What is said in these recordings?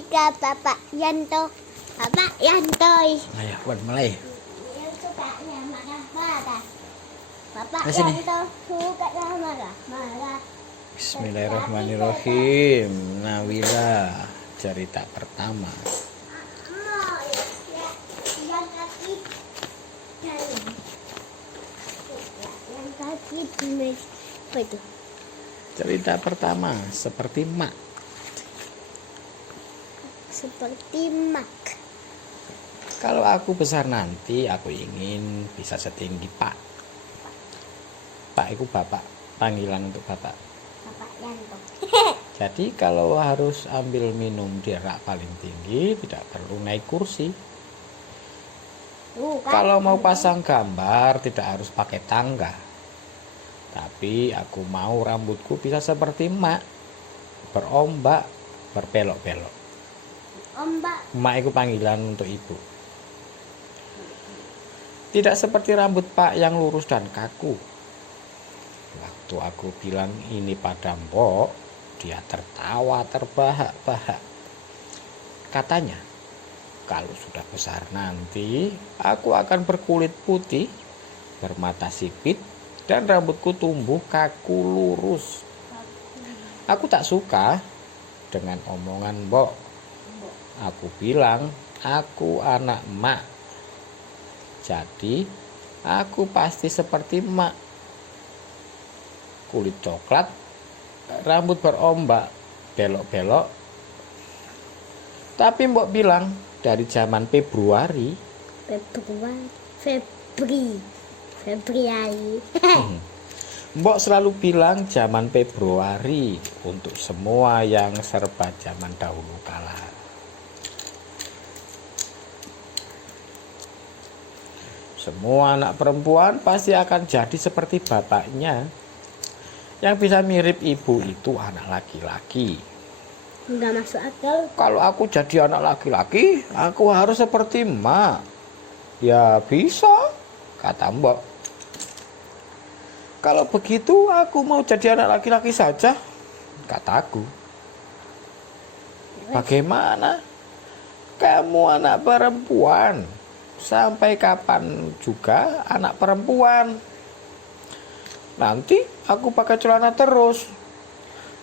Tiga Bapak Yanto. Bapak Yanto. Ayo, buat mulai. Yang sukanya marah-marah. Bapak Sini. Yanto sukanya marah-marah. Bismillahirrahmanirrahim. Nawila, cerita pertama. Yang kaki dalam. Yang kaki di apa itu? Cerita pertama, seperti mak. Seperti mak. Kalau aku besar nanti, aku ingin bisa setinggi Pak. Pak itu bapak, panggilan untuk bapak. Bapak Yanto. Jadi kalau harus ambil minum di rak paling tinggi, tidak perlu naik kursi. Kalau mau pasang gambar, tidak harus pakai tangga. Tapi aku mau rambutku bisa seperti mak, berombak, berbelok-belok. Ombak. Mak itu panggilan untuk ibu. Tidak seperti rambut Pak yang lurus dan kaku. Waktu aku bilang ini pada Mbok, dia tertawa terbahak-bahak. Katanya, kalau sudah besar nanti, aku akan berkulit putih, bermata sipit, dan rambutku tumbuh kaku lurus. Aku tak suka dengan omongan Mbok. Aku bilang, aku anak emak. Jadi, aku pasti seperti emak. Kulit coklat, rambut berombak, belok-belok. Tapi Mbok bilang, dari zaman Februari. Februari. Mbok selalu bilang zaman Februari untuk semua yang serba zaman dahulu kala. Semua anak perempuan pasti akan jadi seperti bapaknya. Yang bisa mirip ibu itu anak laki-laki. Enggak masuk akal. Kalau aku jadi anak laki-laki, aku harus seperti emak. Ya bisa, kata Mbok. Kalau begitu aku mau jadi anak laki-laki saja, kataku. Bagaimana? Kamu anak perempuan. Sampai kapan juga anak perempuan? Nanti aku pakai celana terus.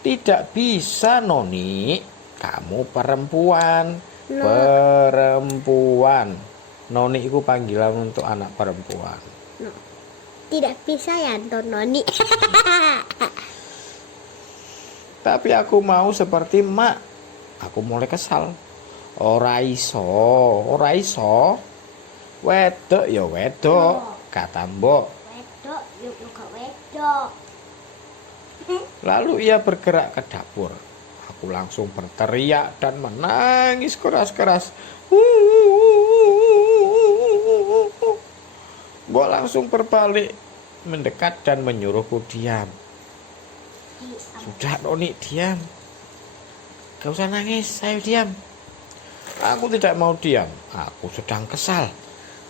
Tidak bisa, Noni. Kamu perempuan. No. Perempuan. Noni itu panggilan untuk anak perempuan. No. Tidak bisa ya, Noni. Tapi aku mau seperti emak. Aku mulai kesal. Ora iso. Wedok ya wedok, kata Mbok. Wedok, yuk juga wedok. Lalu ia bergerak ke dapur. Aku langsung berteriak dan menangis keras-keras. Mbok langsung berbalik, mendekat dan menyuruhku diam. Sudah, Noni, diam. Gak usah nangis, saya diam. Aku tidak mau diam. Aku sedang kesal.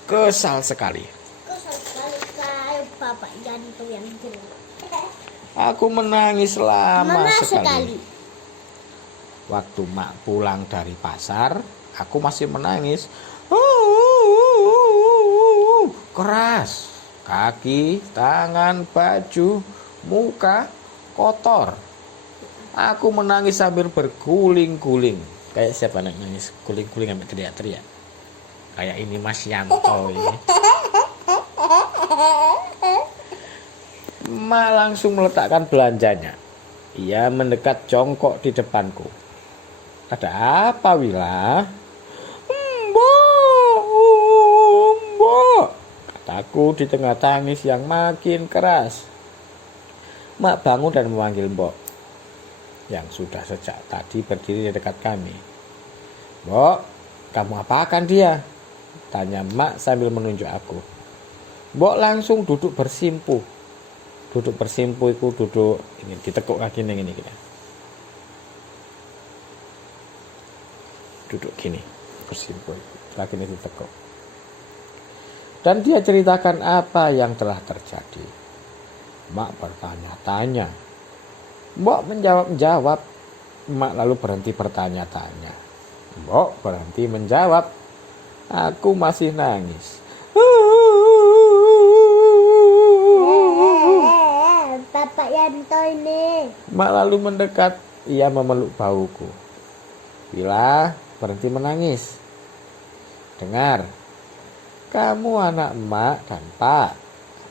Kesal sekali. Kesal sekali kayak Bapak Yanto yang jelek. Aku menangis lama Mana sekali. Waktu mak pulang dari pasar, aku masih menangis. Keras. Kaki, tangan, baju, muka kotor. Aku menangis sambil berguling-guling. Kayak siapa nangis guling-guling sampai teriak-teriak. Kayak ini Mas Yanto ini. Ma langsung meletakkan belanjanya. Ia mendekat jongkok di depanku. Ada apa, Wila? Mbok, kataku di tengah tangis yang makin keras. Mak bangun dan memanggil Mbok, yang sudah sejak tadi berdiri di dekat kami. Mbok, kamu apakan dia? Tanya Mak sambil menunjuk aku. Mbok langsung duduk bersimpuh. Duduk bersimpuh itu duduk ini ditekuk kaki ini gini. Duduk gini, bersimpuh. Kaki ini ditekuk. Dan dia ceritakan apa yang telah terjadi. Mak bertanya-tanya. Mbok menjawab. Mak lalu berhenti bertanya-tanya. Mbok berhenti menjawab. Aku masih nangis. Bapak Yanto ini. Mak lalu mendekat. Ia memeluk bahuku. Bila, berhenti menangis. Dengar, kamu anak emak dan pak.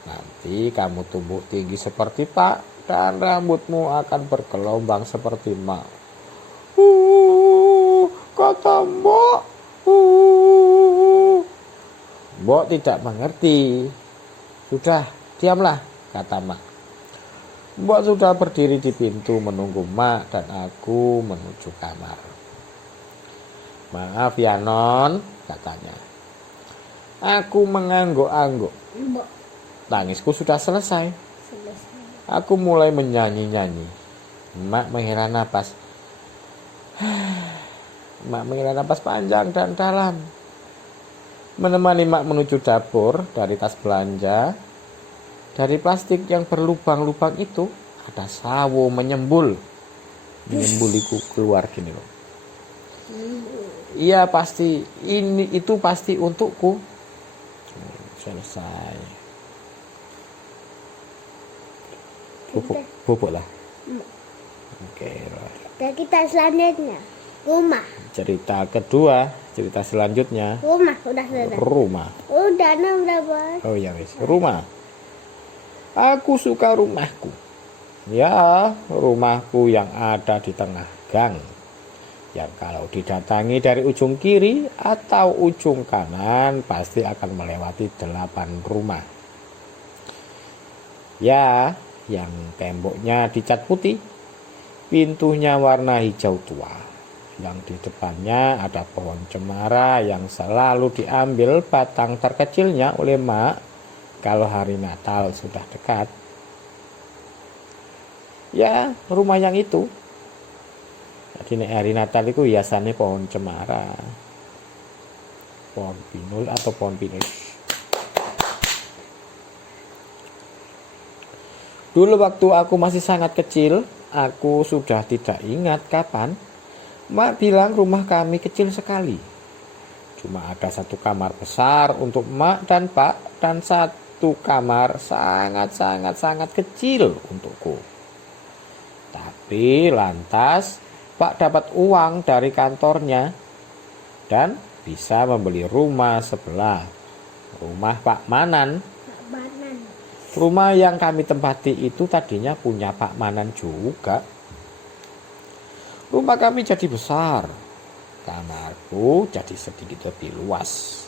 Nanti kamu tumbuh tinggi seperti pak dan rambutmu akan bergelombang seperti emak. Kata mbok. Mbok tidak mengerti. Sudah, diamlah, kata mak. Mbok sudah berdiri di pintu menunggu mak dan aku menuju kamar. Maaf ya non, katanya. Aku mengangguk-angguk. Mbok Tangisku sudah selesai. selesai. Aku mulai menyanyi-nyanyi. Mak menghela napas. Mak menghela napas panjang dan dalam. Menemani mak menuju dapur dari tas belanja. Dari plastik yang berlubang-lubang itu ada sawo menyembul. Menyembuliku keluar gini loh. Iya pasti, itu pasti untukku. Selesai. Bubuk lah. Oke. Dan kita selanjutnya rumah. Cerita kedua, cerita selanjutnya Rumah udah selesai. rumah. Udah bos. Oh ya wis, rumah. Aku suka rumahku. Ya, rumahku yang ada di tengah gang. Yang kalau didatangi dari ujung kiri atau ujung kanan pasti akan melewati 8 rumah. Ya, yang temboknya dicat putih, pintunya warna hijau tua. Yang di depannya ada pohon cemara yang selalu diambil batang terkecilnya oleh mak kalau hari Natal sudah dekat. Ya, rumah yang itu. Jadi hari Natal itu hiasannya pohon cemara, pohon pinus atau pohon pinus. Dulu waktu aku masih sangat kecil, aku sudah tidak ingat kapan mak bilang rumah kami kecil sekali. Cuma ada satu kamar besar untuk mak dan pak dan satu kamar sangat kecil untukku. Tapi lantas Pak dapat uang dari kantornya dan bisa membeli rumah sebelah. Rumah Pak Manan. Pak Manan. Rumah yang kami tempati itu tadinya punya Pak Manan juga. Rumah kami jadi besar. Kamarku jadi sedikit lebih luas.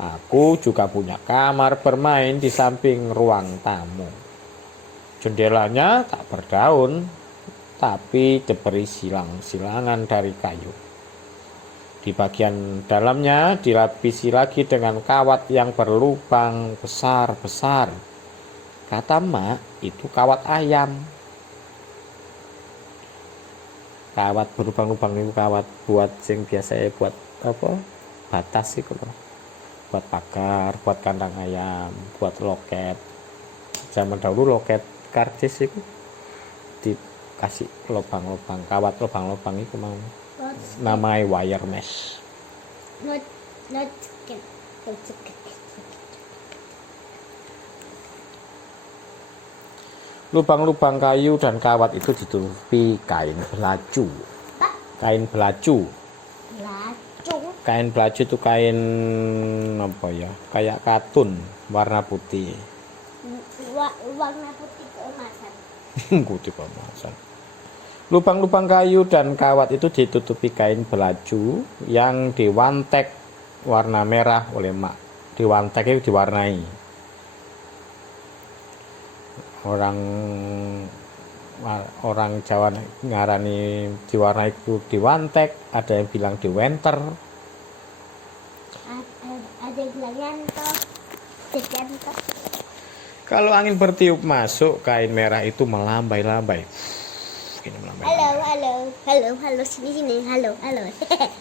Aku juga punya kamar bermain di samping ruang tamu. Jendelanya tak berdaun, tapi diberi silang-silangan dari kayu. Di bagian dalamnya dilapisi lagi dengan kawat yang berlubang besar-besar. Kata mak, itu kawat ayam. Kawat berlubang-lubang itu kawat buat yang biasa buat apa? Batas itu loh. Buat pagar, buat kandang ayam, buat loket. Zaman dahulu loket kardus itu dikasih lubang-lubang, kawat lubang-lubang itu mau namanya wire mesh. Not chicken. Lubang-lubang kayu dan kawat itu ditutupi kain belacu. Kain belacu. Kain belacu itu kain apa ya? Kayak katun warna putih. Warna putih keemasan. Putih keemasan. Lubang-lubang kayu dan kawat itu ditutupi kain belacu yang diwantek warna merah oleh mak. Diwantek itu diwarnai. Orang Jawa ngarani diwarnai itu diwantek, ada yang bilang diwenter. Ada yang bilang yanto. Kalau angin bertiup masuk, kain merah itu melambai-lambai. Halo, sini, halo.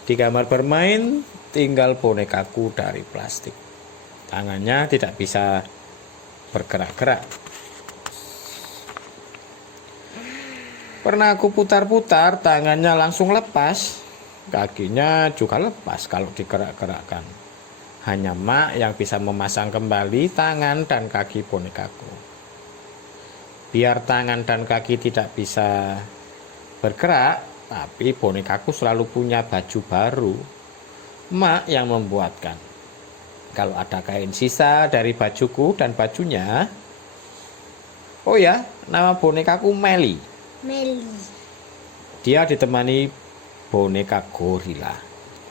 Di kamar bermain tinggal bonekaku dari plastik. Tangannya tidak bisa bergerak-gerak. Pernah aku putar-putar, tangannya langsung lepas. Kakinya juga lepas kalau digerak-gerakkan. Hanya Mak yang bisa memasang kembali tangan dan kaki bonekaku. Biar tangan dan kaki tidak bisa bergerak, tapi bonekaku selalu punya baju baru. Mak yang membuatkan. Kalau ada kain sisa dari bajuku dan bajunya, oh ya, nama bonekaku Meli. Meli. Dia ditemani boneka gorila.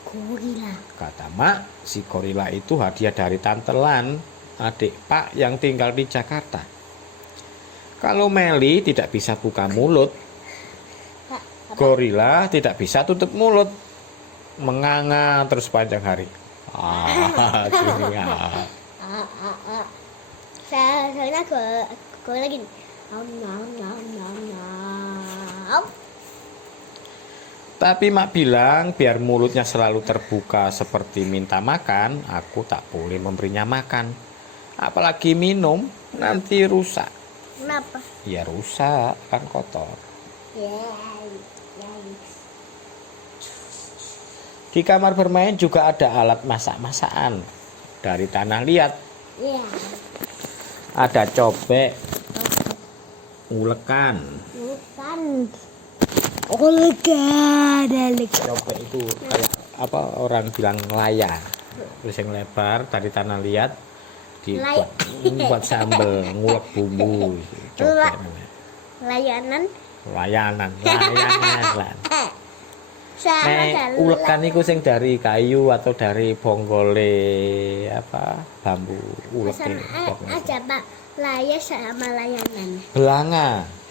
Gorila. Kata Mak, si gorila itu hadiah dari Tante Lan, adik Pak yang tinggal di Jakarta. Kalau Meli tidak bisa buka mulut, Pak, apa? gorila tidak bisa tutup mulut. Menganga terus panjang hari. Gini ya. Soalnya gue lagi nom. Tapi Mak bilang biar mulutnya selalu terbuka seperti minta makan, aku tak boleh memberinya makan. Apalagi minum, nanti rusak. Kenapa? Ya rusak, kan kotor. Di kamar bermain juga ada alat masak-masakan dari tanah liat. Ya. Ada cobek, ulekan. Bukan. Ulekan. Cobek itu kayak apa orang bilang layar. Terus yang lebar dari tanah liat dibuat buat sambel, ngulek bumbu. Cobek namanya. Layanan. Layanan. Ulekan itu sing dari kayu atau dari bonggole apa bambu ulek Aja Pak, layar sama layanan.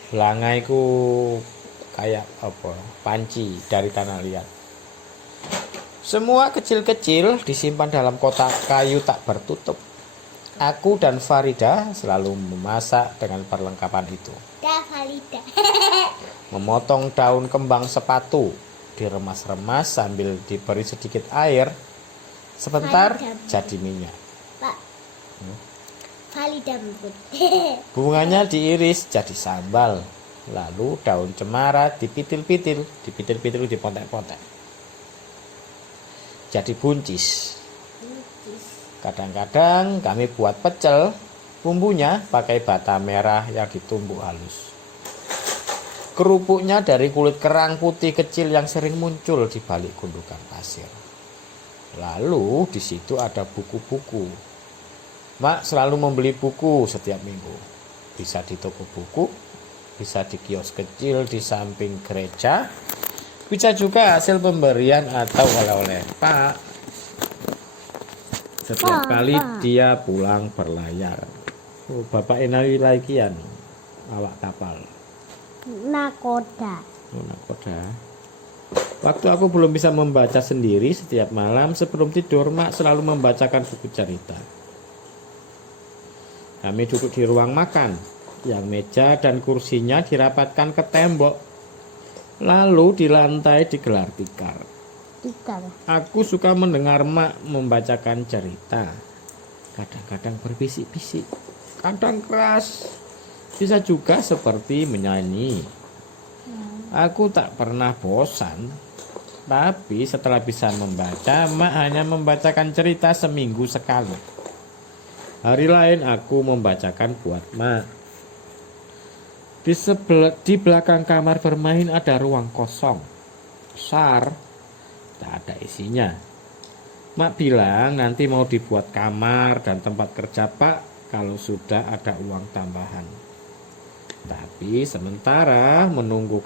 belanga itu kayak apa panci dari tanah liat. Semua kecil-kecil disimpan dalam kotak kayu tak bertutup. Aku dan Farida selalu memasak dengan perlengkapan itu. Farida. Memotong daun kembang sepatu, diremas-remas sambil diberi sedikit air. Sebentar jadi minyak. Pak. Farida emput. Bunganya diiris jadi sambal. Lalu daun cemara dipitil-pitil dipontek-pontek. Jadi buncis. Kadang-kadang kami buat pecel, bumbunya pakai bata merah yang ditumbuk halus. Kerupuknya dari kulit kerang putih kecil yang sering muncul di balik gundukan pasir. Lalu di situ ada buku-buku. Mak selalu membeli buku setiap minggu. Bisa di toko buku, bisa di kios kecil di samping gereja, bisa juga hasil pemberian atau oleh-oleh Pak. Setiap kali dia pulang berlayar. Oh, Bapak enawi laikian awak kapal. Nakoda. Oh, nakoda. Waktu aku belum bisa membaca sendiri, setiap malam sebelum tidur Mak selalu membacakan buku cerita. Kami duduk di ruang makan, yang meja dan kursinya dirapatkan ke tembok. Lalu di lantai digelar tikar. Aku suka mendengar Mak membacakan cerita. Kadang-kadang berbisik-bisik, kadang keras. Bisa juga seperti menyanyi. Aku tak pernah bosan. Tapi setelah bisa membaca, Mak hanya membacakan cerita seminggu sekali. Hari lain aku membacakan buat Mak. Di belakang kamar bermain ada ruang kosong. Besar. Tak ada isinya. Mak bilang nanti mau dibuat kamar dan tempat kerja Pak kalau sudah ada uang tambahan. Tapi sementara menunggu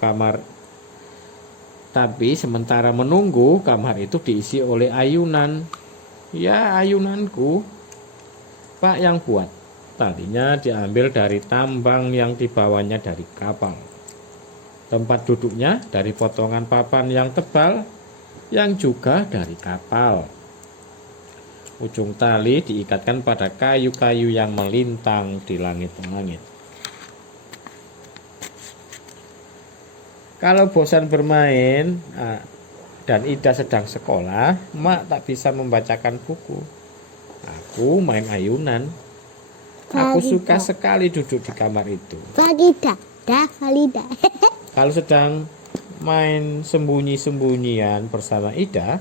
kamar itu diisi oleh ayunan. Ya ayunanku. Pak yang buat. Tadinya diambil dari tambang yang dibawanya dari kapal. Tempat duduknya dari potongan papan yang tebal yang juga dari kapal. Ujung tali diikatkan pada kayu-kayu yang melintang di langit-langit. Kalau bosan bermain dan Ida sedang sekolah, Mak tak bisa membacakan buku. Aku main ayunan. Aku suka sekali duduk di kamar itu. Farida. Kalau sedang main sembunyi-sembunyian bersama Ida,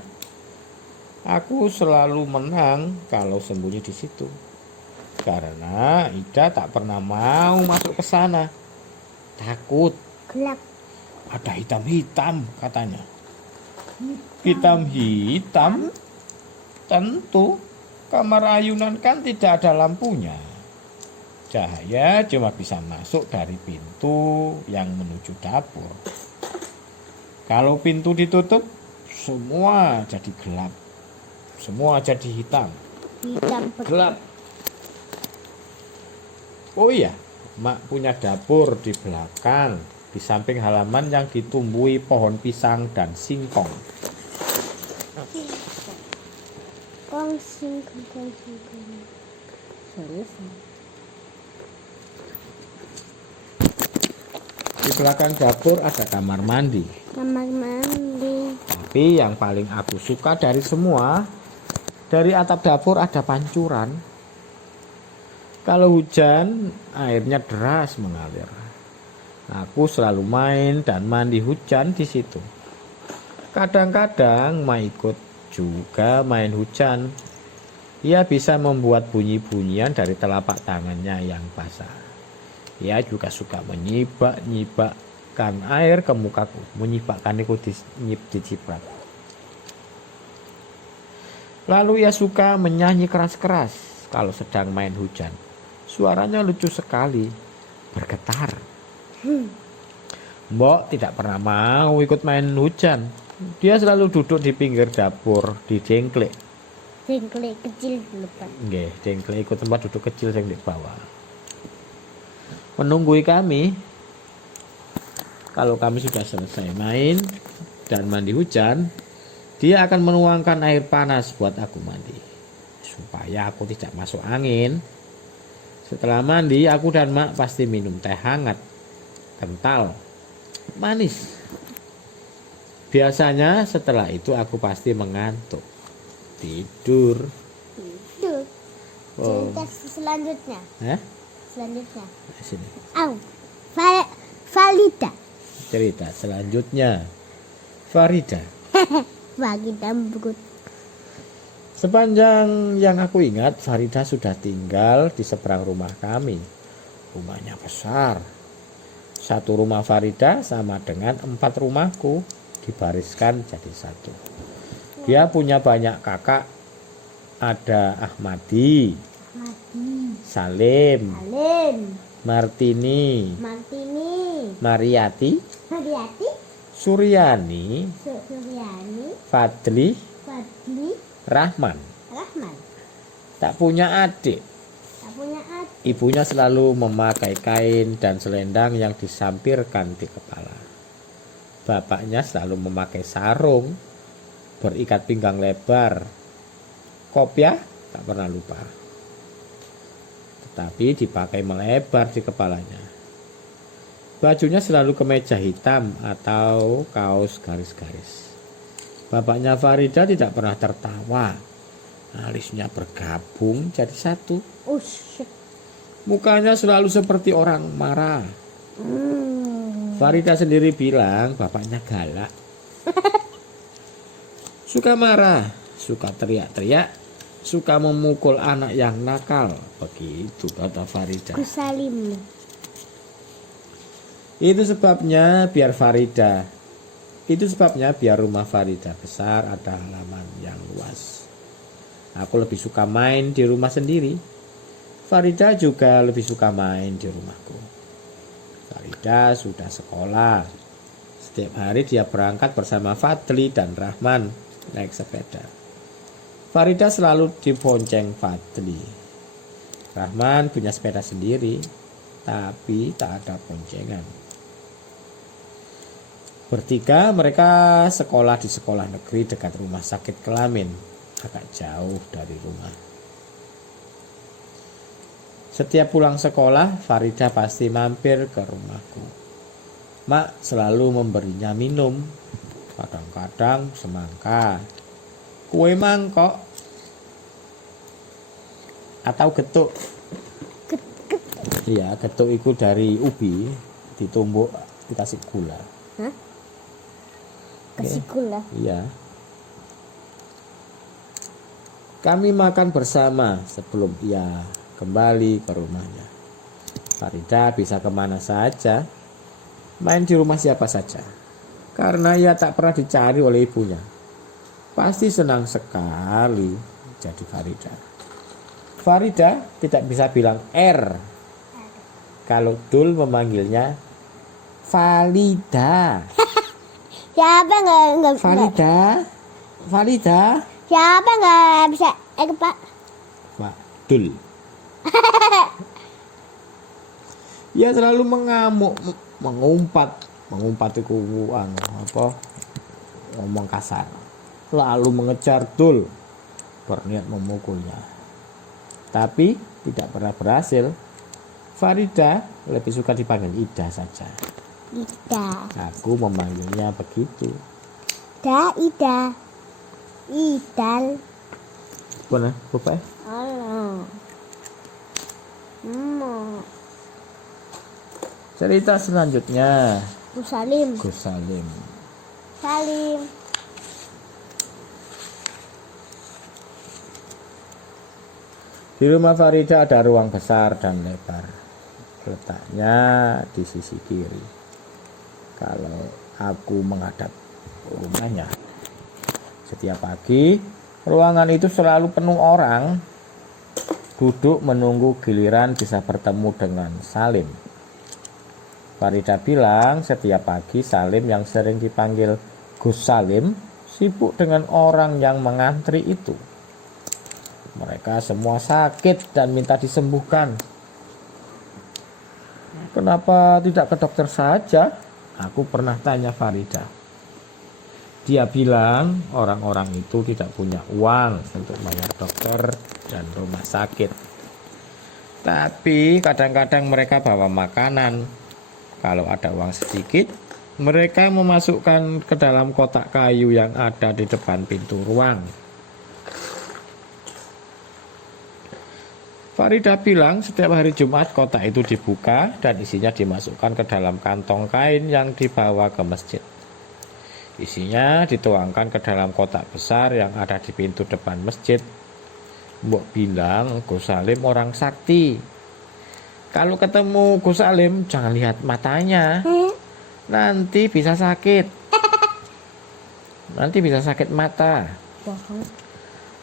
aku selalu menang kalau sembunyi di situ. Karena Ida tak pernah mau masuk ke sana. Takut Gelap. ada hitam-hitam katanya. Hitam-hitam? Tentu, kamar ayunan kan tidak ada lampunya. Cahaya cuma bisa masuk dari pintu yang menuju dapur. Kalau pintu ditutup, semua jadi gelap. Semua jadi hitam. Hitam Gelap. Oh iya, Mak punya dapur di belakang, di samping halaman yang ditumbuhi pohon pisang dan singkong. Kongsi. Di belakang dapur ada kamar mandi. Kamar mandi. Tapi yang paling aku suka dari semua, dari atap dapur ada pancuran. Kalau hujan, airnya deras mengalir. Aku selalu main dan mandi hujan di situ. Kadang-kadang Ma ikut juga main hujan. Ia bisa membuat bunyi-bunyian dari telapak tangannya yang basah. Ia juga suka menyibak-nyibakkan air ke mukaku. Menyibakkan itu diciprat. Lalu ia suka menyanyi keras-keras kalau sedang main hujan. Suaranya lucu sekali, bergetar. Mbok tidak pernah mau ikut main hujan. Dia selalu duduk di pinggir dapur di dengklek. Dengklek kecil depan. Nggih, dengklek ikut tempat duduk kecil yang di bawah. Menunggui kami. Kalau kami sudah selesai main dan mandi hujan, dia akan menuangkan air panas buat aku mandi, supaya aku tidak masuk angin. Setelah mandi, aku dan Mak pasti minum teh hangat, kental, manis. Biasanya setelah itu aku pasti mengantuk, tidur. Tidur. Oh. Cerita selanjutnya. Selanjutnya. Sini. Valida. Cerita selanjutnya, Farida. Valida berut. Sepanjang yang aku ingat, Farida sudah tinggal di seberang rumah kami. Rumahnya besar. Satu rumah Farida sama dengan 4 rumahku, dibariskan jadi satu. Dia punya banyak kakak. Ada Ahmadi, Salim, Martini, Mariati, Suryani, Fadli, Rahman. Tak punya adik. Ibunya selalu memakai kain dan selendang yang disampirkan di kepala. Bapaknya selalu memakai sarung berikat pinggang lebar. Kopiah tak pernah lupa, tetapi dipakai melebar di kepalanya. Bajunya selalu kemeja hitam atau kaos garis-garis. Bapaknya Farida tidak pernah tertawa. Alisnya bergabung jadi satu. Mukanya selalu seperti orang marah. Farida sendiri bilang bapaknya galak. Suka marah, suka teriak-teriak, suka memukul anak yang nakal. Begitu kata Farida. Salim. Itu sebabnya biar rumah Farida besar, ada halaman yang luas. Aku lebih suka main di rumah sendiri. Farida juga lebih suka main di rumahku. Farida sudah sekolah. Setiap hari dia berangkat bersama Fadli dan Rahman naik sepeda. Farida selalu dibonceng Fadli. Rahman punya sepeda sendiri, tapi tak ada boncengan. Bertiga mereka sekolah di sekolah negeri dekat rumah sakit Kelamin, agak jauh dari rumah. Setiap pulang sekolah, Farida pasti mampir ke rumahku. Mak selalu memberinya minum, kadang-kadang semangka, kue mangkok, atau getuk. Iya, getuk itu dari ubi, ditumbuk, dikasih gula. Kasih gula. Iya. Kami makan bersama sebelum ia kembali ke rumahnya. Farida bisa kemana saja, main di rumah siapa saja, karena ia tak pernah dicari oleh ibunya. Pasti senang sekali jadi Farida. Farida tidak bisa bilang R kalau Dul memanggilnya Valida. Siapa nggak Valida. Siapa nggak bisa Pak? Pak Dul. Ia selalu mengamuk, mengumpat itu apa? Ngomong kasar. Lalu mengejar Dul, berniat memukulnya. Tapi tidak pernah berhasil. Farida lebih suka dipanggil Ida saja. Ida. Aku memanggilnya begitu. Ida. Idal. Mana, Bapak? Allah. Cerita selanjutnya. Gus Salim. Salim. Di rumah Farida ada ruang besar dan lebar. Letaknya di sisi kiri. Kalau aku menghadap rumahnya. Setiap pagi, ruangan itu selalu penuh orang. Duduk menunggu giliran bisa bertemu dengan Salim. Farida bilang setiap pagi Salim yang sering dipanggil Gus Salim sibuk dengan orang yang mengantri itu. Mereka semua sakit dan minta disembuhkan. Kenapa tidak ke dokter saja? Aku pernah tanya Farida. Dia bilang orang-orang itu tidak punya uang untuk bayar dokter dan rumah sakit. Tapi kadang-kadang mereka bawa makanan. Kalau ada uang sedikit, mereka memasukkan ke dalam kotak kayu yang ada di depan pintu ruang. Farida bilang setiap hari Jumat kotak itu dibuka dan isinya dimasukkan ke dalam kantong kain yang dibawa ke masjid. Isinya dituangkan ke dalam kotak besar yang ada di pintu depan masjid. Mbok bilang Gus Salim orang sakti. Kalau ketemu Gus Salim jangan lihat matanya. Nanti bisa sakit. Nanti bisa sakit mata. Bohong.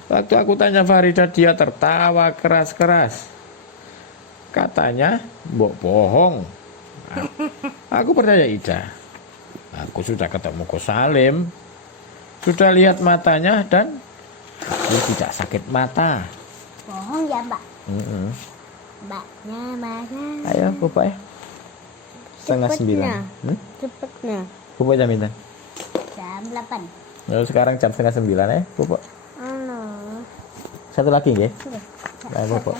Waktu aku tanya Farida, dia tertawa keras-keras. Katanya, mbok bohong. Aku percaya Ida. Aku sudah ketemu Gus Salim, sudah lihat matanya dan aku tidak sakit mata. Bohong ya, Mbak. Mbaknya mana? Ayo, Bapak ya. Setengah 9. Cepetnya. Bapak jam minta. Jam 8. Lalu sekarang jam setengah 9 ya, Bapak. Satu lagi ya. Ayo, Bapak.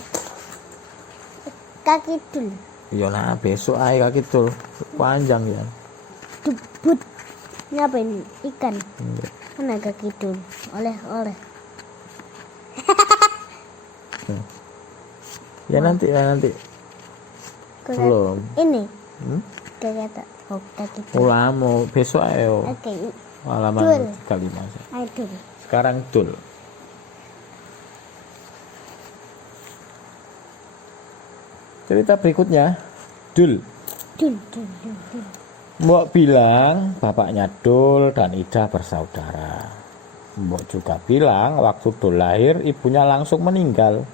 Kaki dul. Iyalah, besok ayo kaki tul. Panjang ya. Debut. Ini apa ini? Ikan. Mana kaki dul? Oleh. Ya nanti. Belum. Ini. Kata kaki dul. Lama, besok ayo. Oke. Halaman 35. Ayo dul. Sekarang dul. Cerita berikutnya, Dul. Dul. Mbok bilang bapaknya Dul dan Ida bersaudara. Mbok juga bilang waktu Dul lahir ibunya langsung meninggal.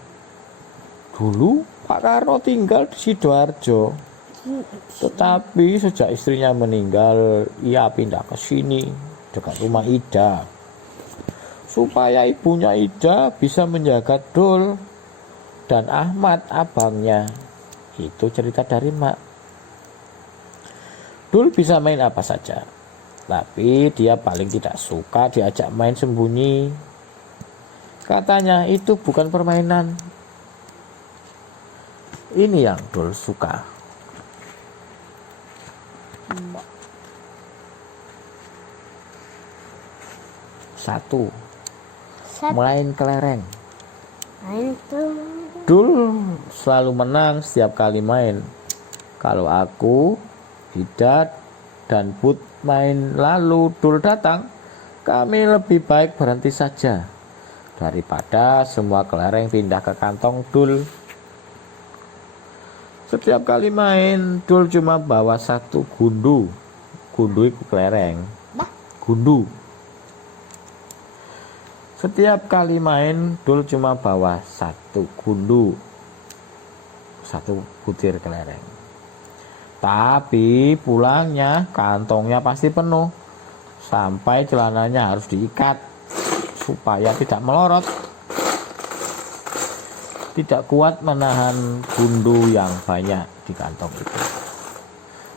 Dulu Pak Karno tinggal di Sidoarjo. Tetapi sejak istrinya meninggal, ia pindah ke sini dekat rumah Ida. Supaya ibunya Ida bisa menjaga Dul dan Ahmad abangnya. Itu cerita dari Mak. Dul bisa main apa saja, tapi dia paling tidak suka diajak main sembunyi. Katanya itu bukan permainan. Ini yang Dul suka. Satu, main kelereng. Main tuh. Dul selalu menang setiap kali main. Kalau aku, Ida dan Put main lalu Dul datang, kami lebih baik berhenti saja daripada semua kelereng pindah ke kantong Dul. Setiap kali main, Dul cuma bawa satu gundu. Gundu itu kelereng. Gundu. Setiap kali main, Dul cuma bawa satu gundu. Satu butir kelereng. Tapi pulangnya kantongnya pasti penuh. Sampai celananya harus diikat supaya tidak melorot. Tidak kuat menahan gundu yang banyak di kantong itu.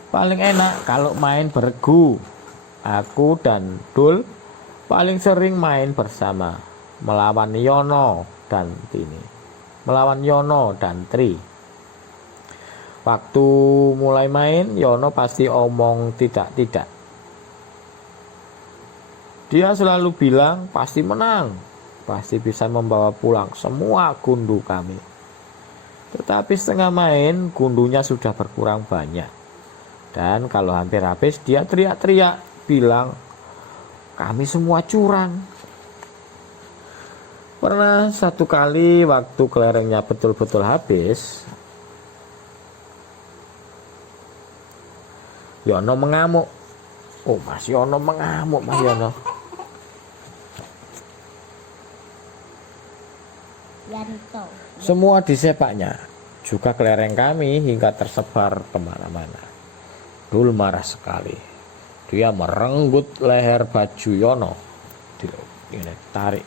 Paling enak kalau main beregu. Aku dan Dul paling sering main bersama, melawan Yono dan Tini, melawan Yono dan Tri. Waktu mulai main, Yono pasti omong tidak. Dia selalu bilang pasti menang, pasti bisa membawa pulang semua gundu kami. Tetapi setengah main, gundunya sudah berkurang banyak. Dan kalau hampir habis, dia teriak-teriak, bilang, kami semua curang. Pernah satu kali waktu kelerengnya betul-betul habis, Yono mengamuk. Oh, Mas Yono mengamuk, Mas Yono. Yanto. Semua disepaknya, juga kelereng kami hingga tersebar kemana-mana. Dul marah sekali. Dia merenggut leher baju Yono. Ini tarik.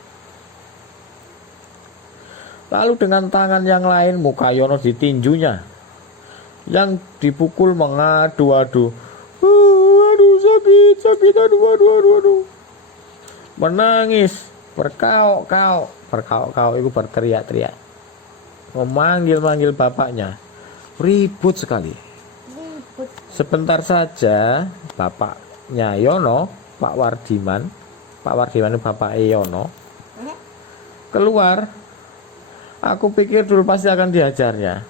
Lalu dengan tangan yang lain muka Yono ditinjunya. Yang dipukul mengadu-adu. Aduh sakit, aduh. Menangis, berkaok-kaok itu berteriak-teriak. Memanggil-manggil bapaknya. Ribut sekali. Sebentar saja bapaknya Yono, Pak Wardiman itu bapak Yono, keluar. Aku pikir dulu pasti akan dihajarnya.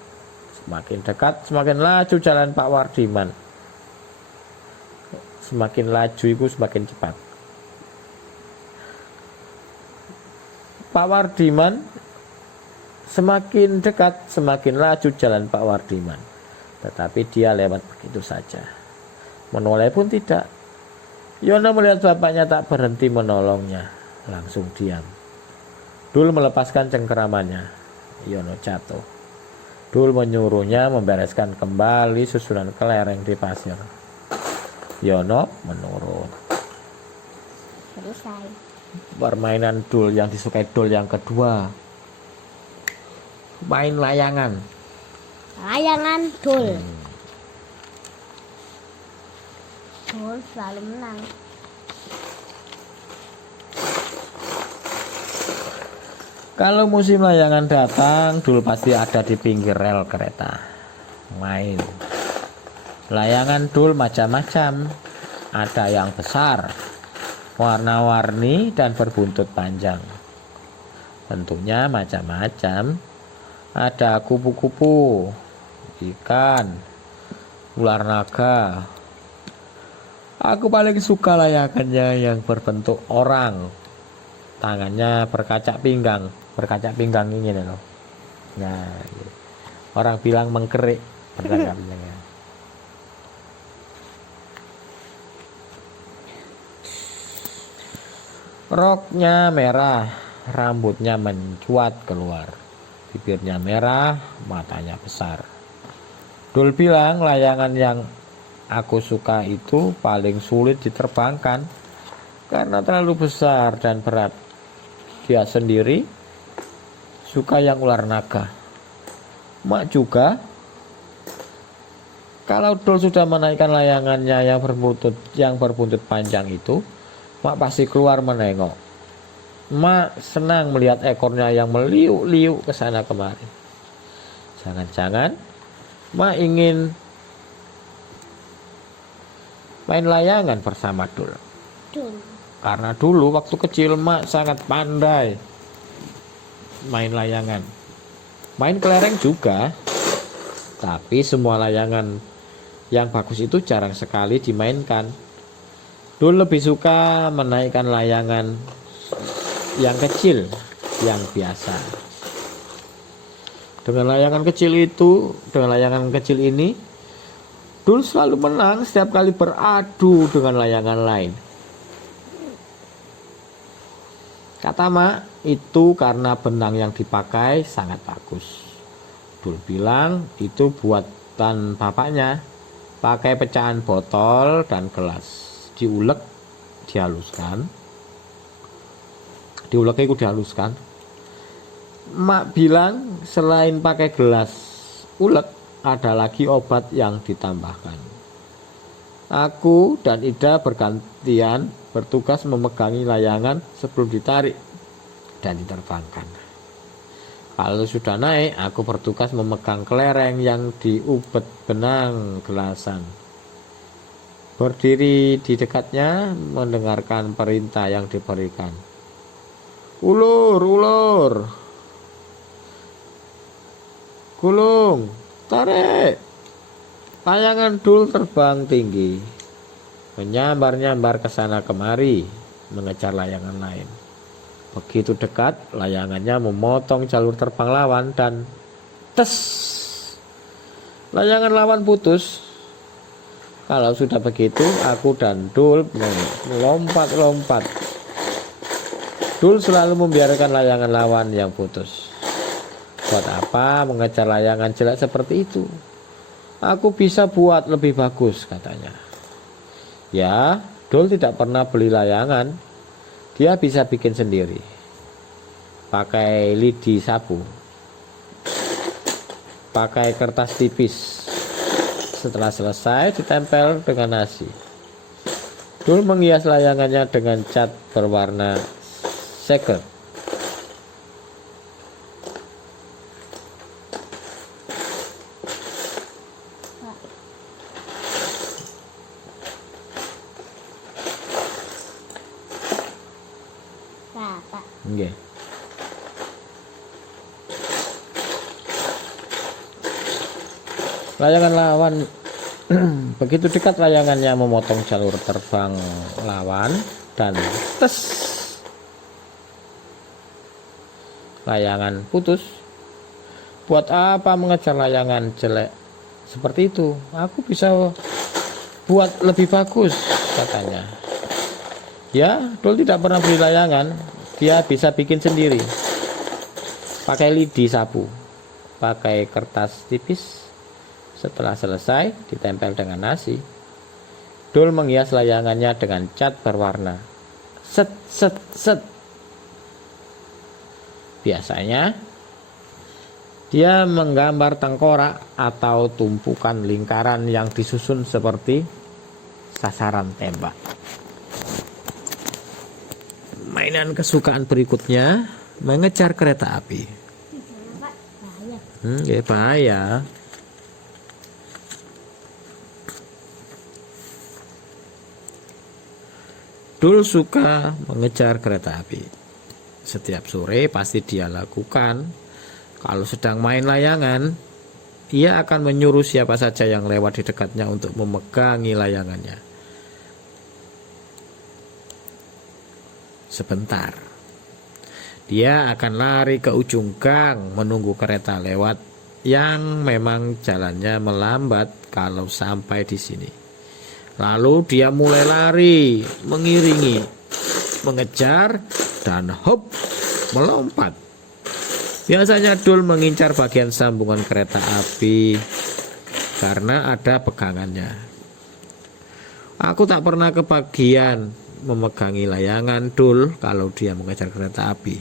Semakin dekat, semakin laju jalan Pak Wardiman. Semakin laju itu semakin cepat. Pak Wardiman semakin dekat, semakin laju jalan Pak Wardiman. Tetapi dia lewat begitu saja. Menoleh pun tidak. Yono melihat bapaknya tak berhenti menolongnya. Langsung diam. Dul melepaskan cengkeramannya. Yono jatuh. Dul menyuruhnya membereskan kembali susunan kelereng di pasir. Yono menurut. Selesai. Permainan Dul yang disukai Dul yang kedua, main layangan. Layangan Dul. Dul selalu menang. Kalau musim layangan datang, Dul pasti ada di pinggir rel kereta. Main. Layangan Dul macam-macam. Ada yang besar, warna-warni dan berbuntut panjang. Tentunya macam-macam. Ada kupu-kupu, ikan, ular naga. Aku paling suka layangannya yang berbentuk orang. Tangannya berkaca pinggang ini loh. Nah, orang bilang mengkerik berkaca pinggangnya. Roknya merah, rambutnya mencuat keluar. Bibirnya merah, matanya besar. Dul bilang layangan yang aku suka itu paling sulit diterbangkan karena terlalu besar dan berat. Dia sendiri suka yang ular naga. Mak juga. Kalau Dul sudah menaikkan layangannya yang berbuntut panjang itu, Mak pasti keluar menengok. Mak senang melihat ekornya yang meliuk-liuk ke sana kemari. Jangan-jangan Mak ingin main layangan bersama Dul. Karena dulu waktu kecil Mak sangat pandai main layangan. Main kelereng juga. Tapi semua layangan Yang bagus itu jarang sekali dimainkan. Dul lebih suka menaikkan layangan yang kecil, yang biasa. Dengan layangan kecil ini, Dul selalu menang setiap kali beradu dengan layangan lain. Kata Mak, itu karena benang yang dipakai sangat bagus. Dul bilang itu buatan bapaknya, pakai pecahan botol dan gelas. Diulek, dihaluskan. Mak bilang selain pakai gelas ulek, ada lagi obat yang ditambahkan. Aku dan Ida bergantian bertugas memegangi layangan sebelum ditarik dan diterbangkan. Kalau sudah naik, aku bertugas memegang kelereng yang diubet benang gelasan. Berdiri di dekatnya mendengarkan perintah yang diberikan. Ulur, gulung, tarik. Layangan Dul terbang tinggi, menyambar-nyambar ke sana kemari, mengejar layangan lain. Begitu dekat, layangannya memotong jalur terbang lawan dan tes, layangan lawan putus. Kalau sudah begitu, aku dan Dul melompat-lompat. Dul selalu membiarkan layangan lawan yang putus. Buat apa mengejar layangan jelek seperti itu? Aku bisa buat lebih bagus, katanya. Ya, Dul tidak pernah beli layangan. Dia bisa bikin sendiri. Pakai lidi sapu. Pakai kertas tipis. Setelah selesai ditempel dengan nasi. Dul menghias layangannya dengan cat berwarna seger. Okay. Layangan lawan begitu dekat, layangannya memotong jalur terbang lawan dan tes, layangan putus. Buat apa mengejar layangan jelek seperti itu? Aku bisa buat lebih bagus, katanya. Ya, Dul tidak pernah beli layangan. Dia bisa bikin sendiri. Pakai lidi sapu, pakai kertas tipis. Setelah selesai ditempel dengan nasi. Dul menghias layangannya dengan cat berwarna set set set. Biasanya dia menggambar tengkorak atau tumpukan lingkaran yang disusun seperti sasaran tembak. Mainan kesukaan berikutnya mengejar kereta api. Bahaya. Dul suka mengejar kereta api. Setiap sore pasti dia lakukan. Kalau sedang main layangan, ia akan menyuruh siapa saja yang lewat di dekatnya untuk memegangi layangannya. Sebentar, dia akan lari ke ujung gang menunggu kereta lewat yang memang jalannya melambat kalau sampai di sini. Lalu dia mulai lari, mengiringi, mengejar, dan hop, melompat. Biasanya Dul mengincar bagian sambungan kereta api karena ada pegangannya. Aku tak pernah kebagian memegangi layangan Dul kalau dia mengejar kereta api.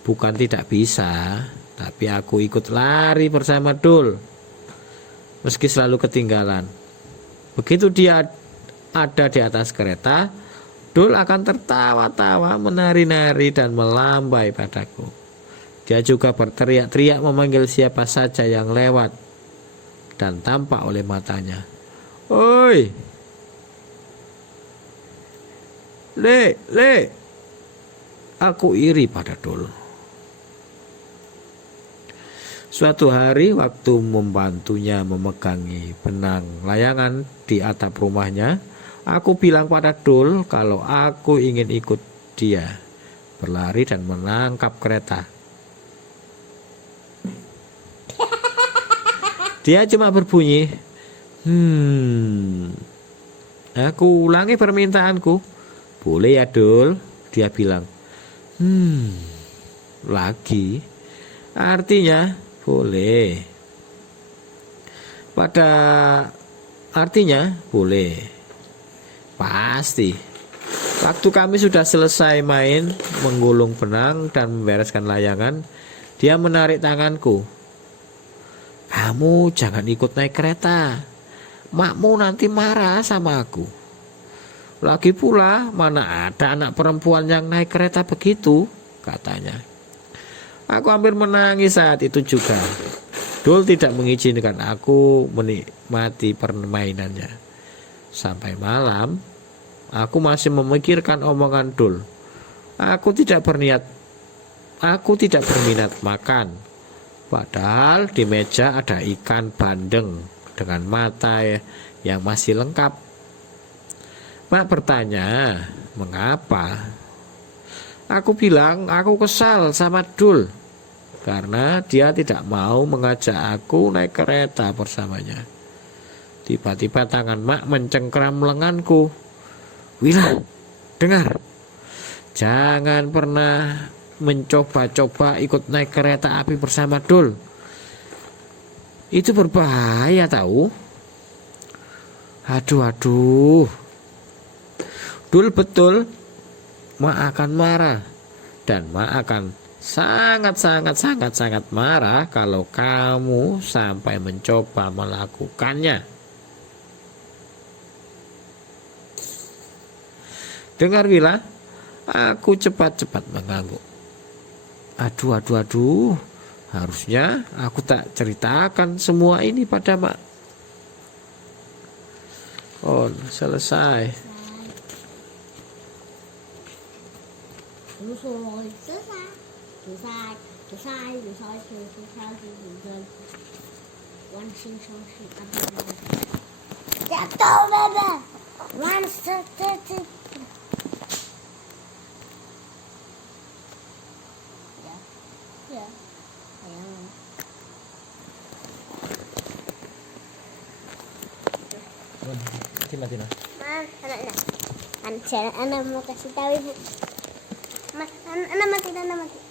Bukan tidak bisa, tapi aku ikut lari bersama Dul, meski selalu ketinggalan. Begitu dia ada di atas kereta, Dul akan tertawa-tawa, menari-nari dan melambai padaku. Dia juga berteriak-teriak memanggil siapa saja yang lewat dan tampak oleh matanya. Oi, Le. Aku iri pada Dul. Suatu hari waktu membantunya memegangi benang layangan di atap rumahnya, aku bilang pada Dul kalau aku ingin ikut dia berlari dan menangkap kereta. Dia cuma berbunyi, aku ulangi permintaanku. Boleh ya Dul? Dia bilang, lagi. Artinya, boleh. Pada artinya, boleh. Pasti. Waktu kami sudah selesai main, menggulung benang dan membereskan layangan, dia menarik tanganku. Kamu jangan ikut naik kereta. Makmu nanti marah sama aku. Lagi pula, mana ada anak perempuan yang naik kereta begitu, katanya. Aku hampir menangis saat itu juga. Dul tidak mengizinkan aku menikmati permainannya. Sampai malam, aku masih memikirkan omongan Dul. Aku tidak berminat makan. Padahal di meja ada ikan bandeng dengan mata yang masih lengkap. Mak bertanya, mengapa? Aku bilang aku kesal sama Dul karena dia tidak mau mengajak aku naik kereta bersamanya. Tiba-tiba tangan Mak mencengkram lenganku. Wila, dengar. Jangan pernah mencoba-coba ikut naik kereta api bersama Dul. Itu berbahaya tahu. Aduh. Dul betul, Mak akan marah. Dan Mak akan sangat marah kalau kamu sampai mencoba melakukannya. Dengar Wila, aku cepat-cepat mengangguk. Aduh. Harusnya aku tak ceritakan semua ini pada Mak. Oh, selesai. Jatuh, Bebe. Ya. Tina. Anak mau kasih tahu ibu. Mas, anak mati.